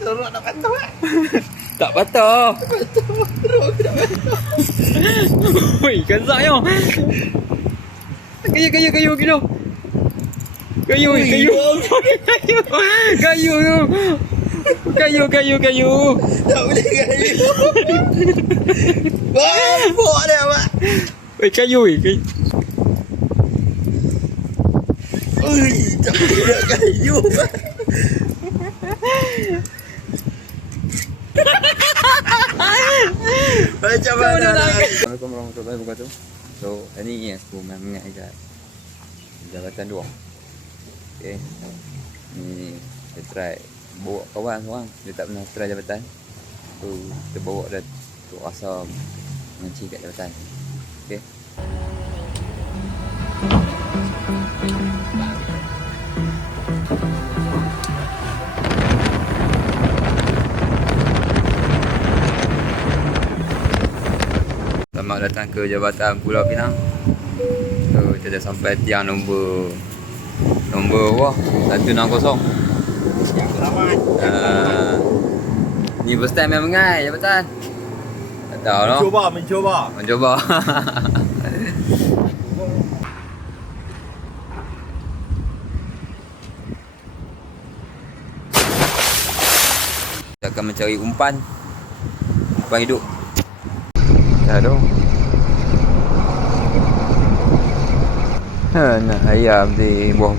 Teruk nak patah. Tak patah. Teruk nak patah. Oi, kazaknya. Kayu. Kayu. Tak boleh kayu. Bapuk dia, Mak. Oi, kayu. Ui, tak boleh nak kayu, Mak. Macam mana nak? Assalamualaikum warahmatullahi wabarakatuh. So, hari ni aku mengat kat Jabatan 2. Okay. Ni kita try bawa kawan seorang. Dia tak pernah try jabatan. So, kita bawa dia untuk asal menci kat jabatan. Okay. Selamat datang ke Jabatan Pulau Pinang. So, kita dah sampai tiang nombor wah 160. Yang selamat. Ni first time yang mengai jabatan. Tak tahu lah. Mencuba. Kita akan mencari umpan hidup. Aduh. Nak ayam di buah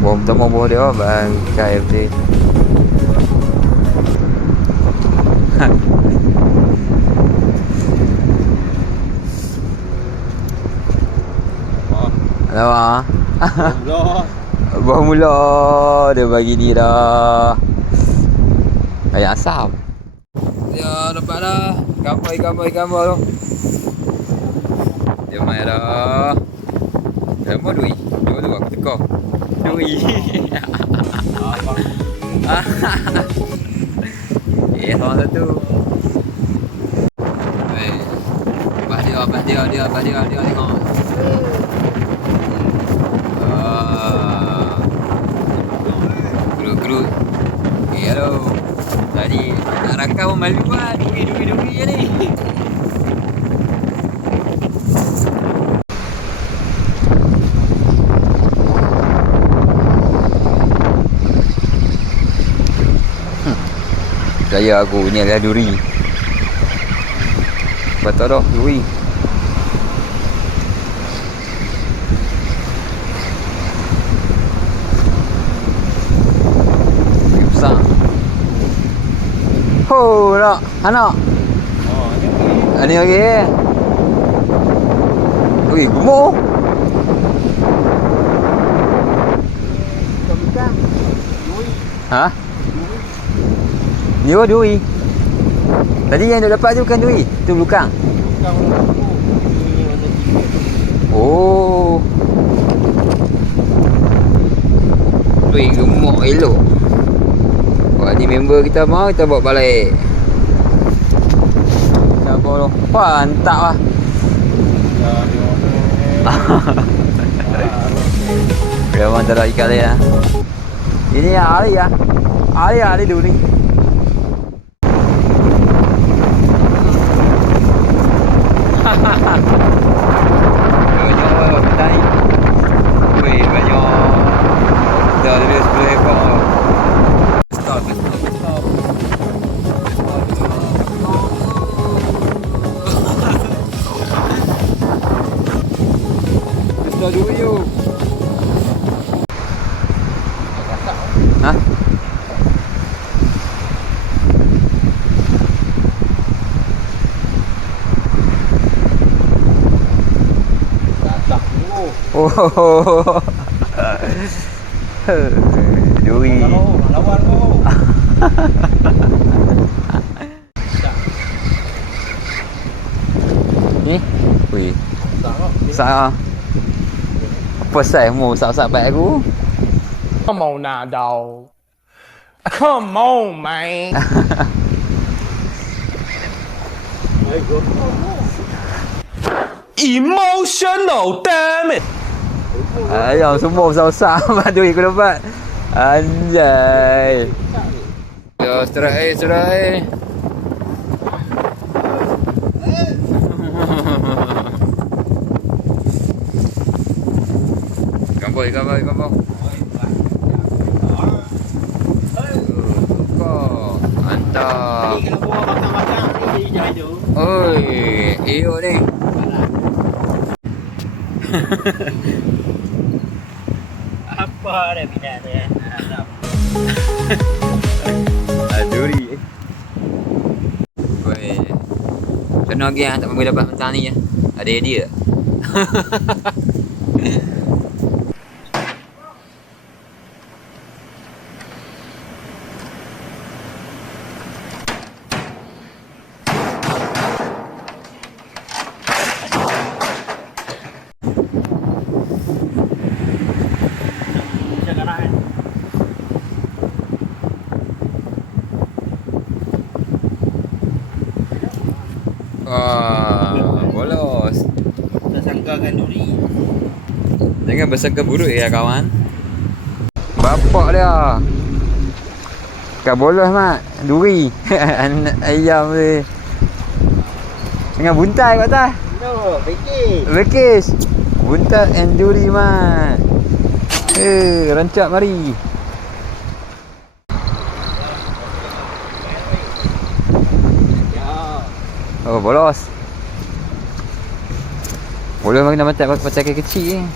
pertama buah dia bangkai FD. Alamak. Buah mula dia bagi ni dah. Ayam asam. Ya, dapat dah. Gambar tu. Dia main dah. Lama dui. Dua tu aku tekor. Dui. Sama satu. Abah dia tengok. Gerut. Aduh. Tadi nak rakam pun malu lah. Dui je ni. Percaya aku ni adalah duri. Betul dah, duri. Besar. Ho, nak. Anak. Ini lagi. Ui, gemuk. Ha? Ni apa duri? Tadi yang dah dapat tu bukan duri? Tu belukang? Oh. Duri gemuk elok. Wah, ni member kita mau kita bawa balik. Sabar tu. Mantap lah. Memang tak ada ikan dia. Ini hari ya. Hari duri. Banyak petani. Weh, banyak. Dah ada 10 ekor. Stop. Stop dulu yuk. Ha? Oh. Duri. Lawan kau. Ni? Wih. Besar. Apa saiz mu besar-besar baik aku? Come on now, dog. Come on, man. Emotional, damn it. Ayam semua besar-besar. Duri aku dapat. Anjay. Dah strike. Ikan boy. Kau mantap. Ni kalau bawa makan-makan ni jadi je. Oi, elok ni. Apa dah minat dia? Duri. Oi. Kena lagi tak boleh dapat mentang ni ya. Ada idea tak? Bolos. Tak sangkakan duri. Jangan bersangka buruk ya kawan. Bapak dia. Ikan bolos mak, duri. Ayam ni. Dengan buntai kat atas. No, fikir. Lekis. Buntai and duri mak. Rancak mari. Oh, bolos. Bolos makin dah macam kecil ni.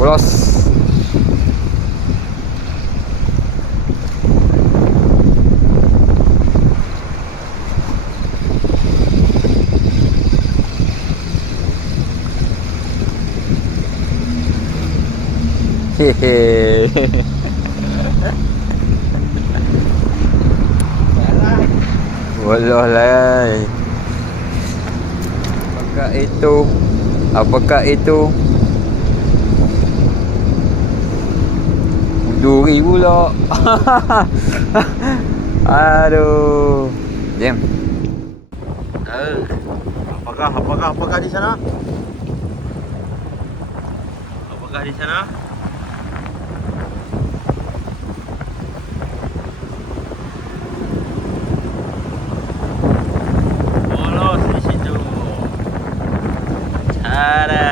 Bolos. Hehehe. Bolos lah. Apakah itu? Duri pula. Aduh. Diam. Apakah di sana? Apakah di sana? Bolos di situ. Cara.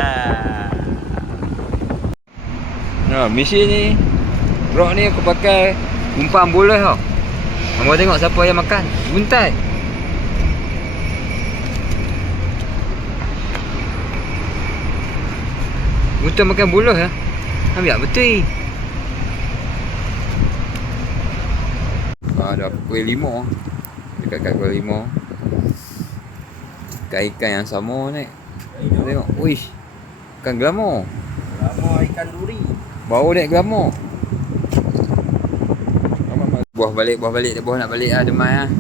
Nah, mesin ni rok ni aku pakai umpan bolos tau. Abang tengok siapa yang makan. Buntai. Buntai makan bolos ya. Ambil betul. Dah pukul 5. Dekat pukul 5. Ikan yang sama ni. Tengok. Uish. Ikan glamour. Lama ikan duri. Baru naik glamour. Buah balik, buah nak balik ah, demai ah.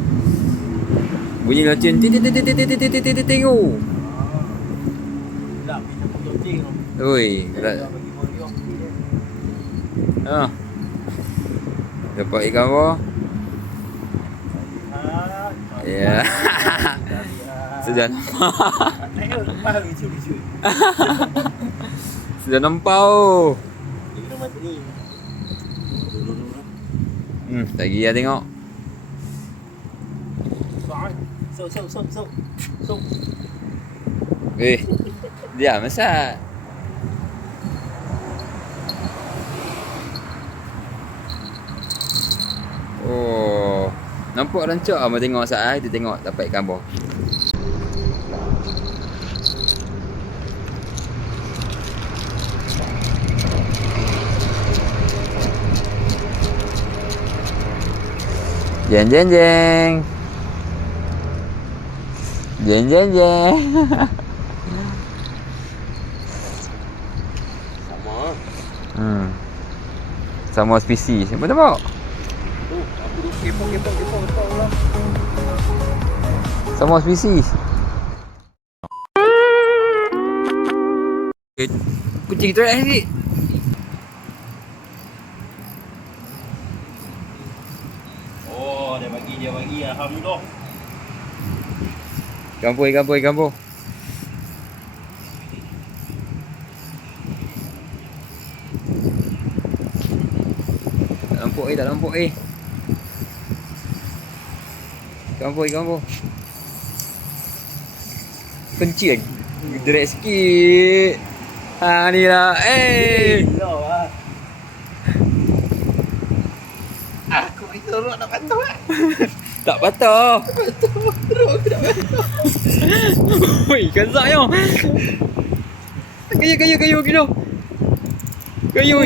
Bunyi loceng tengok. Dah minum kucing tu. Oi, Dah bagi moriok. dapat ikan apa? Ya. Sudah nampak. Tengok lepas lucu-lucu. Sudah nampak. Dia kena mati ni. Lagi lah tengok. Sok. Dia masak. Oh, nampak rancak ah tengok saat kita tengok dapat ikan apa. Jeng. Sama. Sama spesies. Apa nampak? Aku duk kepo lah. Sama spesies. Kucing tu dah sikit. Oh, dia bagi. Alhamdulillah. Kampoi. Tak lampuk eh. Kampoi. Pencin. Drag sikit. Ha ni lah. Aku itu rok nak patah. Tak patah. Rok aku nak patah. Oi, kazak yo. Kayu kilo. Kayu.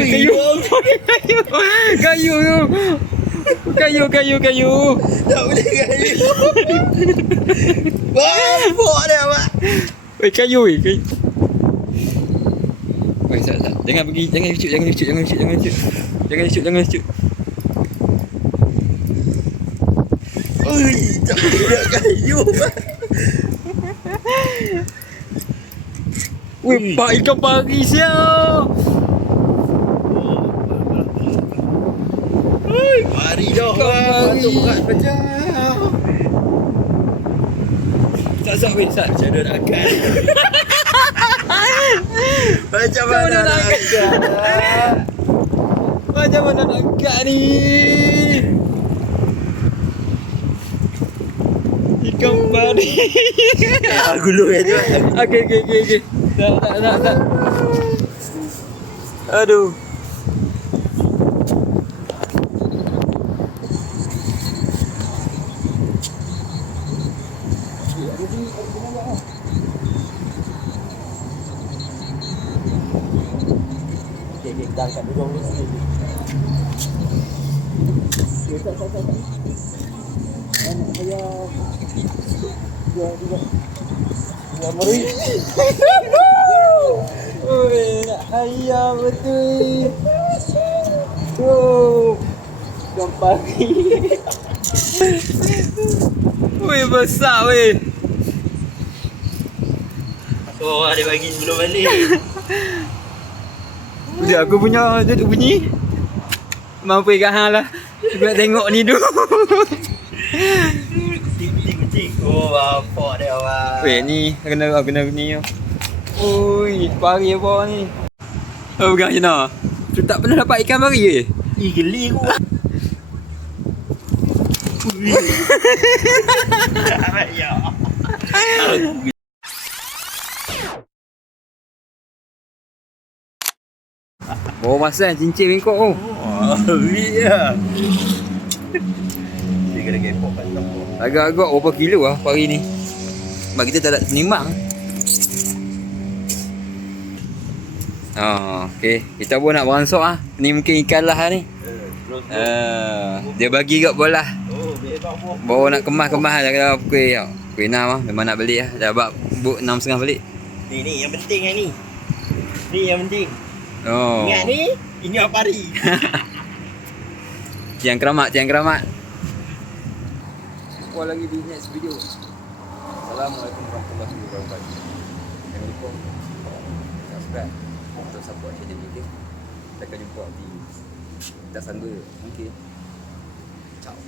Tak boleh kayu. Bapak dia mak. Oi, kayu. Oi, sat. Jangan lucut. Ui, tak boleh kayu mak. Oi, pak ikan pari siap. Mari dah lah. Patut berat pecah. Sat weh, sat. Macam mana nak angkat? Macam mana nak angkat? Macam mana nak angkat ni? Ikan pari. Gulung aja. Okey. Tak. Aduh. Okey, kita angkat dulu ni sini. Tak. Ayah. Dua meri. Oi, nak ayam betul. Oh. Ikan pari. Oi, besar weh. Oh, dia bagi sebelum balik. Dia aku punya duduk bunyi. Mampu ikan hang lah. Cuba tengok ni dulu. Kucing. Oh, bapak dia mak. Weh, ni kena ni. Oi, pari apa ni? Oh, bukan macam tu tak pernah dapat ikan pari ke? Geli aku. Ya. Oh, masal cincin bengkok tu. Oh, ya. Dia kena kepok kat tempur. Agak-agak berapa kilo lah pari ni. Sebab kita tak ada senimbang. Okey. Kita pun nak beransur ah. Ni mungkin ikan lah ni. Dia bagi kat bola. Oh, bebas pun. Bawa nak kemas-kemas dah kata kuih tau. Kuih 6 lah. Memang nak beli lah. Dah bak book 6.5 balik. Ni yang penting lah ni. Ni yang penting. Oh. Ingat ni, ini apa hari? Tiang keramat. Jumpa lagi di next video. Assalamualaikum warahmatullahi wabarakatuh. Jangan lupa subscribe untuk support channel kita. Kita akan jumpa di dasar 2. Okey. Ciao.